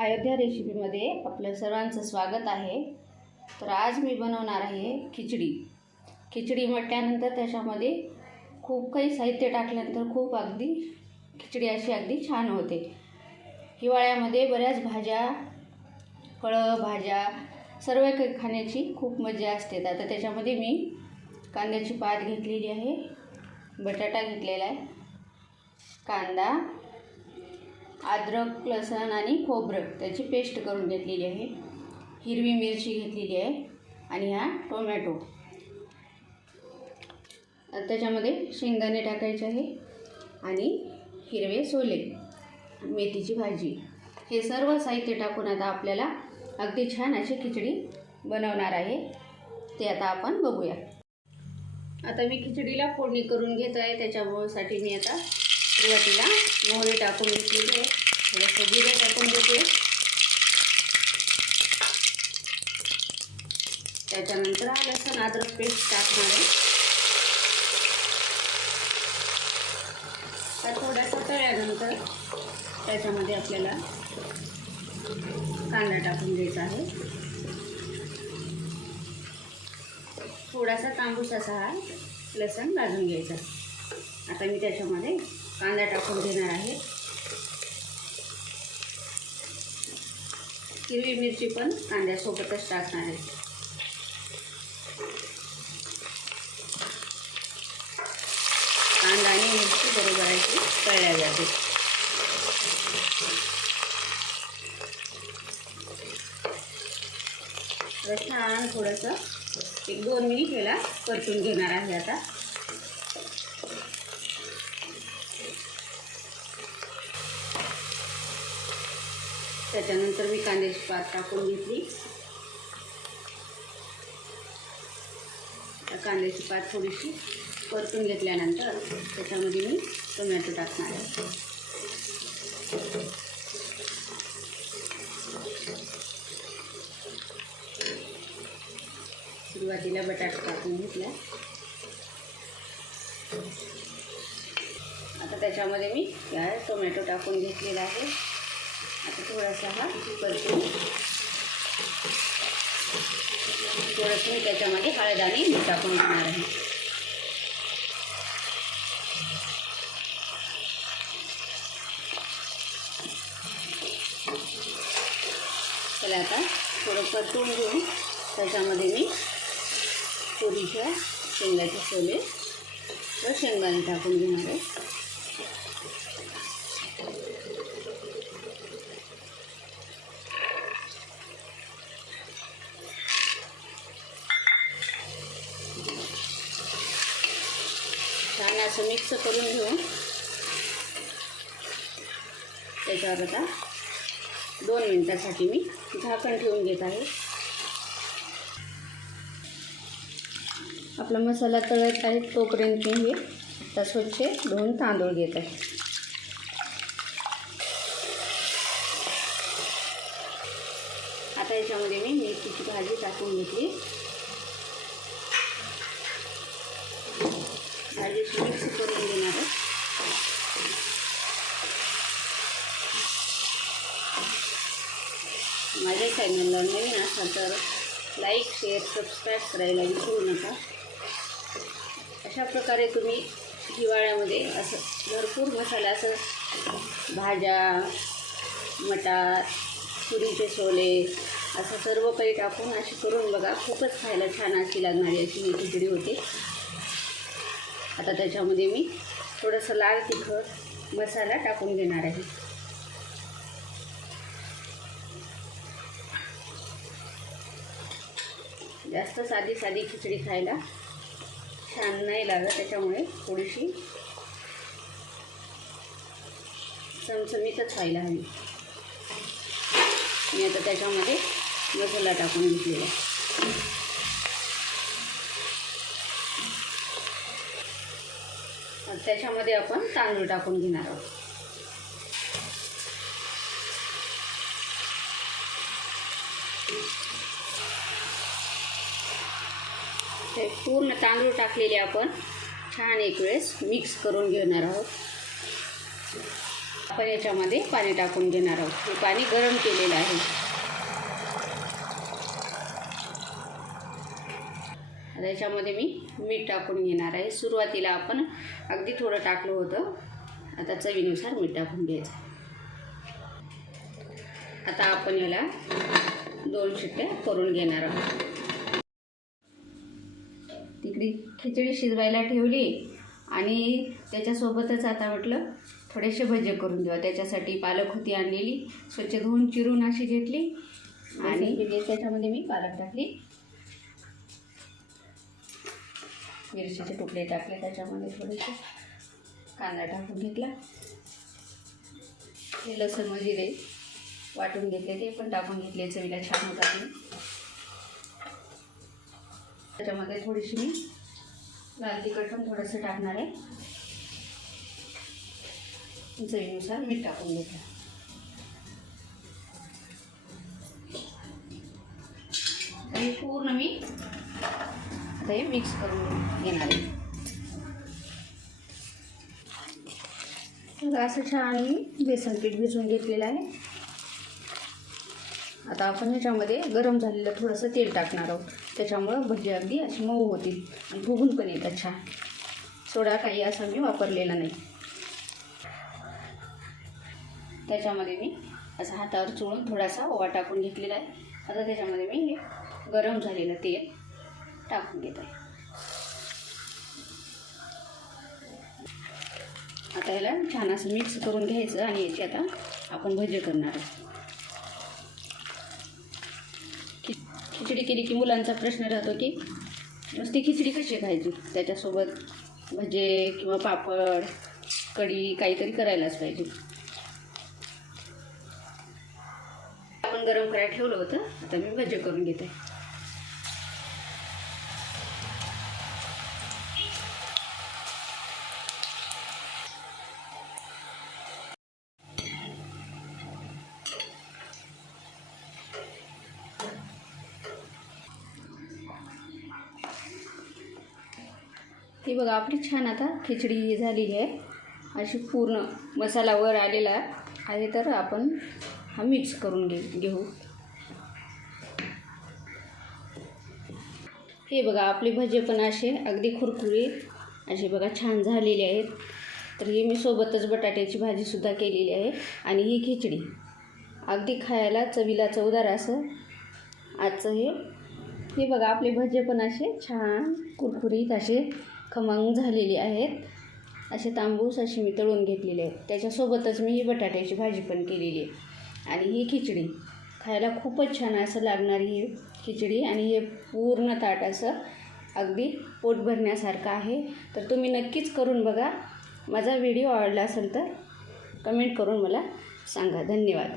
अयोध्या रेसिपीमध्ये आपलं सर्वांचं स्वागत आहे। तर आज मी बनवणार आहे खिचडी। खिचडी म्हटल्यानंतर त्याच्यामध्ये खूप काही साहित्य टाकल्यानंतर खूप अगदी खिचडी अशी अगदी छान होते। हिवाळ्यामध्ये बऱ्याच भाज्या, फळं, भाज्या सर्व काही खाण्याची खूप मजा असते। आता त्याच्यामध्ये मी कांद्याची पात घेतलेली आहे, बटाटा घेतलेला आहे, कांदा, अद्रक, लसूण आणि खोबरं त्याची पेस्ट करून घेतलेली आहे, हिरवी मिरची घेतलेली आहे आणि हा टोमॅटो। त्याच्यामध्ये शेंगदाणे टाकायचे आहे आणि हिरवे सोले, मेथीची भाजी, हे सर्व साहित्य टाकून आता आपल्याला अगदी छान अशी खिचडी बनवणार आहे। ते आता आपण बघूया। आता मी खिचडीला फोडणी करून घेत आहे। त्याच्यासाठी मी आता सुरुवातीला मोहरी टाकून घेतलेली आहे, थोडंसं जिरं टाकून घेते, त्याच्यानंतर लसूण अद्रक पेस्ट टाकणार आहे। तर थोडासा तळल्यानंतर त्याच्यामध्ये आपल्याला कांदा टाकून द्यायचा आहे, थोडासा तांबूस असा हा लसूण भाजून घ्यायचा। आता मी त्याच्यामध्ये कांदा टाकून घेणार आहे, हिरवी मिरची पण कांद्यासोबतच टाकणार आहे। कांदा आणि मिरची बरोबर अशी तळल्या जाते। छान थोडंसं 1-2 मिनिट याला परतून घेणार आहे। आता त्याच्यानंतर मी कांद्याची पात टाकून घेतली। कांद्याची पात थोडीशी परतून घेतल्यानंतर त्याच्यामध्ये मी टोमॅटो टाकणार आहे। सुरुवातीला बटाटा टाकून घेतला। आता त्याच्यामध्ये मी टोमॅटो टाकून घेतलेला आहे। आता थोडासा हा परतून थोडंसं मी त्याच्यामध्ये हळद आणि मीठ टाकून घेणार आहे। चला आता थोडं परतून घेऊन त्याच्यामध्ये मी तुरीच्या शेंगाचे सोले व शेंगदाणे टाकून घेणार आहे। छान असं मिक्स करून घेऊन त्याच्यावर आता 2 मिनिटासाठी मी झाकण ठेवून घेत आहे। आपला मसाला तळत आहे तोपर्यंत मी आता स्वच्छ धुवून तांदूळ घेत आहे। आता याच्यामध्ये मी मेथीची भाजी टाकून घेतली, भाजीची मिक्स करून घेणार आहे। माझ्या चॅनलला नवीन असाल तर लाईक, शेअर, सबस्क्राईब करायला विसरू नका। अशा प्रकारे तुम्ही हिवाळ्यामध्ये असं भरपूर मसाला, असं भाज्या, मटार, तुरीचे सोले असं सर्व काही टाकून अशी करून बघा, खूपच खायला छान अशी लागणारी अशी ही खिचडी होते। आता त्याच्यामध्ये मी थोडंसं लाल तिखट मसाला टाकून घेणार आहे। जास्त साधी खिचडी खायला छान नाही लागत, त्याच्यामुळे थोडीशी चमचमीतच व्हायला हवी। मी आता त्याच्यामध्ये मसाला टाकून घेतलेला आहे। त्याच्यामध्ये आपण तांदूळ टाकून घेणार आहोत। ते पूर्ण तांदूळ टाकलेले आपण छान एक वेळेस मिक्स करून घेणार आहोत। आपण याच्यामध्ये पाणी टाकून घेणार आहोत. हे पाणी गरम केलेलं आहे. आता याच्यामध्ये मी मीठ टाकून घेणार आहे. सुरुवातीला आपण अगदी थोडं टाकलं होतं. आता चवीनुसार मीठ टाकून घ्यायचं. आता आपण याला 2 शिट्ट्या करून घेणार आहोत. तिकडे खिचडी शिजवायला ठेवली आणि त्याच्यासोबतच आता म्हटलं थोडेसे भजे करून घेऊ. त्याच्यासाठी पालक होती आणलेली, स्वच्छ धुवून चिरून अशी घेतली आणि त्याच्यामध्ये मी पालक टाकली, मिरचीचे तुकडे टाकले, त्याच्यामध्ये थोडेसे कांदा टाकून घेतला, हे लसूण व जिरे वाटून घेतले ते पण टाकून घेतले, चवीला छान होतात. त्याच्यामध्ये थोडीशी मी लाल तिखट पण थोडंसं टाकणार आहे. चवीनुसार मीठ टाकून घेतलं. आणि पूर्ण मी आता हे मिक्स करून घेणार आहे. असं छान मी बेसन पीठ भिजवून घेतलेलं आहे. आता आपण ह्याच्यामध्ये गरम झालेलं थोडंसं तेल टाकणार आहोत. त्याच्यामुळं भजी अगदी अशी मऊ होतील आणि फुगून पण येतात छान. सोडा काही असा मी वापरलेला नाही. त्याच्यामध्ये मी असं हातावर चोळून थोडासा ओवा टाकून घेतलेला आहे. आता त्याच्यामध्ये मी हे गरम झालेलं तेल टाकून घेत आहे. आता याला छान असं मिक्स करून घ्यायचं आणि याची आता आपण भजी करणार आहोत. खिचडी केली की मुलांचा प्रश्न राहतो की नुसती खिचडी कशी खायची, त्याच्यासोबत भजे किंवा पापड, कढी काहीतरी करायलाच पाहिजे. आपण गरम करायला ठेवलं होतं. आता मी भजे करून घेते. ही बघा आपली छान आता खिचडी झालेली आहे. अशी पूर्ण मसाला वर आलेला आहे. तर आपण हा मिक्स करून घेऊ. हे बघा आपले भजे पण असे अगदी कुरकुरीत असे बघा छान झालेले आहेत. तर ही मी सोबतच बटाट्याची भाजीसुद्धा केलेली आहे आणि ही खिचडी अगदी खायला चवीला चवदार असं आजचं हे बघा आपले भजे पण असे छान कुरकुरीत असे खमंग झालेले आहेत. असे तांबूस असे मी तळून घेतलेले आहेत. त्याच्यासोबतच मी ही बटाट्याची भाजी पण केलेली आहे आणि ही खिचडी खायला खूपच छान असं लागणारी ही खिचडी आणि हे पूर्ण ताट असं अगदी पोट भरण्यासारखं आहे. तर तुम्ही नक्कीच करून बघा. माझा व्हिडिओ आवडला असेल तर कमेंट करून मला सांगा. धन्यवाद.